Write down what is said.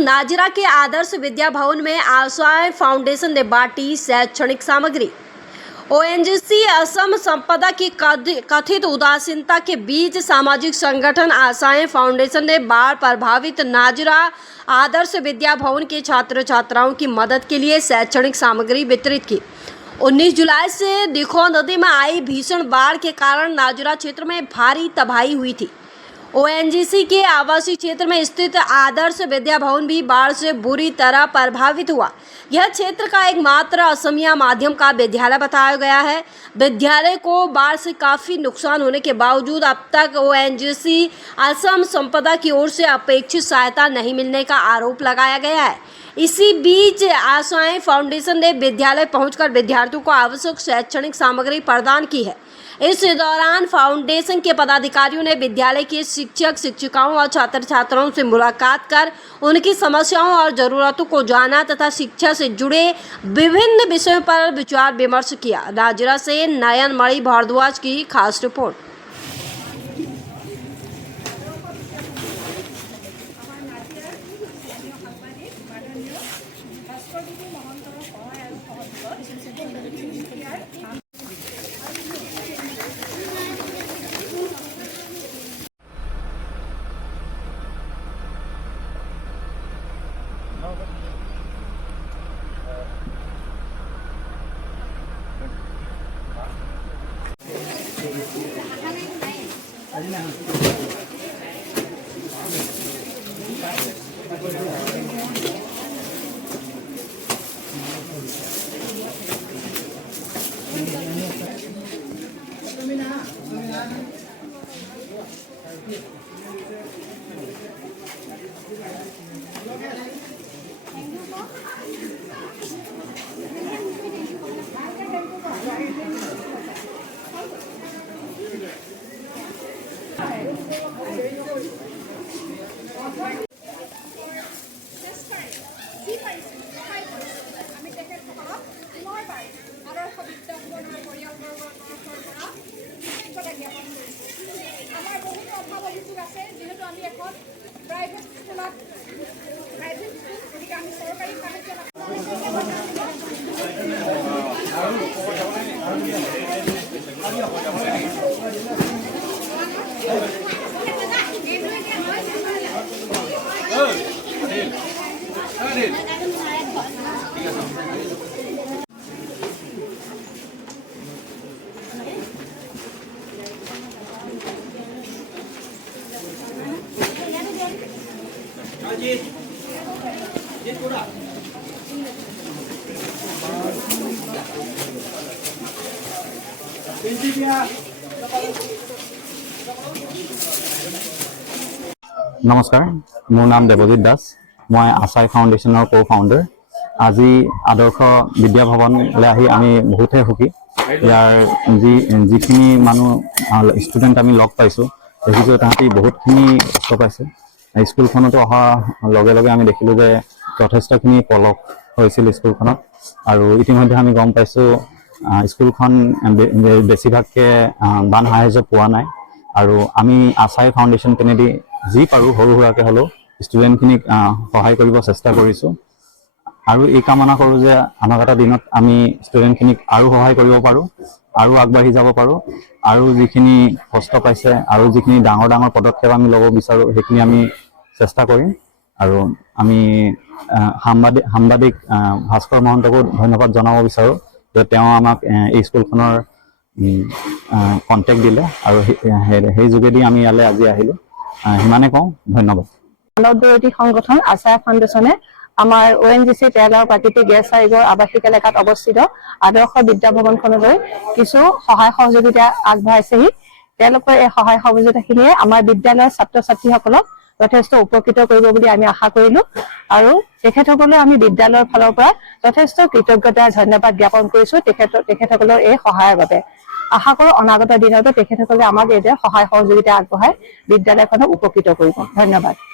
नाजिरा के आदर्श विद्या भवन में आशाएं फाउंडेशन ने बांटी शैक्षणिक सामग्री। ओएनजीसी असम संपदा की कथित उदासीनता के बीच सामाजिक संगठन आशाएं फाउंडेशन ने बाढ़ प्रभावित नाजिरा आदर्श विद्या भवन के छात्र छात्राओं की मदद के लिए शैक्षणिक सामग्री वितरित की। 19 जुलाई से दिखो नदी में आई भीषण बाढ़ के कारण नाजिरा क्षेत्र में भारी तबाही हुई थी। ओएनजीसी के आवासीय क्षेत्र में स्थित आदर्श विद्या भवन भी बाढ़ से बुरी तरह प्रभावित हुआ। यह क्षेत्र का एकमात्र असमिया माध्यम का विद्यालय बताया गया है। विद्यालय को बाढ़ से काफ़ी नुकसान होने के बावजूद अब तक ओएनजीसी असम संपदा की ओर से अपेक्षित सहायता नहीं मिलने का आरोप लगाया गया है। इसी बीच आशाएं फाउंडेशन ने विद्यालय पहुंचकर विद्यार्थियों को आवश्यक शैक्षणिक सामग्री प्रदान की है। इस दौरान फाउंडेशन के पदाधिकारियों ने विद्यालय के शिक्षक शिक्षिकाओं और छात्र छात्राओं से मुलाकात कर उनकी समस्याओं और ज़रूरतों को जाना तथा शिक्षा से जुड़े विभिन्न विषयों पर विचार विमर्श किया। नाजिरा से नयन मणि भारद्वाज की खास रिपोर्ट। नमस्कार, मोर नाम देवजित दास। मैं आशाई फाउंडेशनर को फाउंडर। आज आदर्श विद्या भवन आमी बहुते सुखी। यार जिखिनि मानु स्टूडेंट आमी लग पाइছো देखिছো ताहाती बहुतखिनि कष्ट पाइছে। स्कूलखनतो अहा लगे लगे आमी देखिलो जे यथेष्टखिनि पलक হৈছিল स्कूलखনত আৰু ইতিমধ্যে আমি গম পাইছো স্কুলখন বেছিভাগকে বান সাহায্য পোৱা নাই আৰু আমি আশাই ফাউন্ডেশন পেনেদি যি পাৰো সৰু সুৰাকে হলো ষ্টুডেণ্টখিনিক সহায় কৰিব চেষ্টা কৰিছো আৰু এই কামনা কৰো যে অনাগত দিনত আমি ষ্টুডেণ্টখিনিক আৰু সহায় কৰিব পাৰো আৰু আগবাঢ়ি যাব পাৰো আৰু যিখিনি কষ্ট পাইছে আৰু যিখিনি ডাঙৰ ডাঙৰ পদক্ষেপ আমি ল'ব বিচাৰো সেইখিনি আমি চেষ্টা কৰিম আৰু আমি সাংবাদিক ভাস্কৰ মহন্তকো ধন্যবাদ জনাব বিচাৰো যে তেওঁ আমাক এই স্কুলখনৰ কন্টেক্ট দিলে আৰু সেই যোগেদি আমি ইয়ালৈ আজি আহিলো। হিমানে কওঁ ধন্যবাদ। মানৱদৰতী সংগঠন আশা ফাউণ্ডেশ্যনে আমাৰ ওএনজিচি তেলৰ প্ৰাকৃতিক গেছ চাৰিগৰ আৱাসিক এলেকাত অৱস্থিত আদৰ্শ বিদ্যা ভৱনখনলৈ কিছু সহায় সহযোগিতা আগবঢ়াইছেহি। তেওঁলোকৰ এই সহায় সহযোগিতাখিনিয়ে আমাৰ বিদ্যালয়ৰ ছাত্ৰ ছাত্ৰীসকলক যথেষ্ট উপকৃত কৰিব বুলি আমি আশা কৰিলো আৰু তেখেতসকলে আমি বিদ্যালয়ৰ ফালৰ পৰা যথেষ্ট কৃতজ্ঞতা ধন্যবাদ জ্ঞাপন কৰিছো তেখেতসকলৰ এই সহায়ৰ বাবে। আশা কৰো অনাগত দিনতো তেখেতসকলে আমাক এই সহায় সহযোগিতা আগবঢ়াই বিদ্যালয়খনক উপকৃত কৰিব। ধন্যবাদ।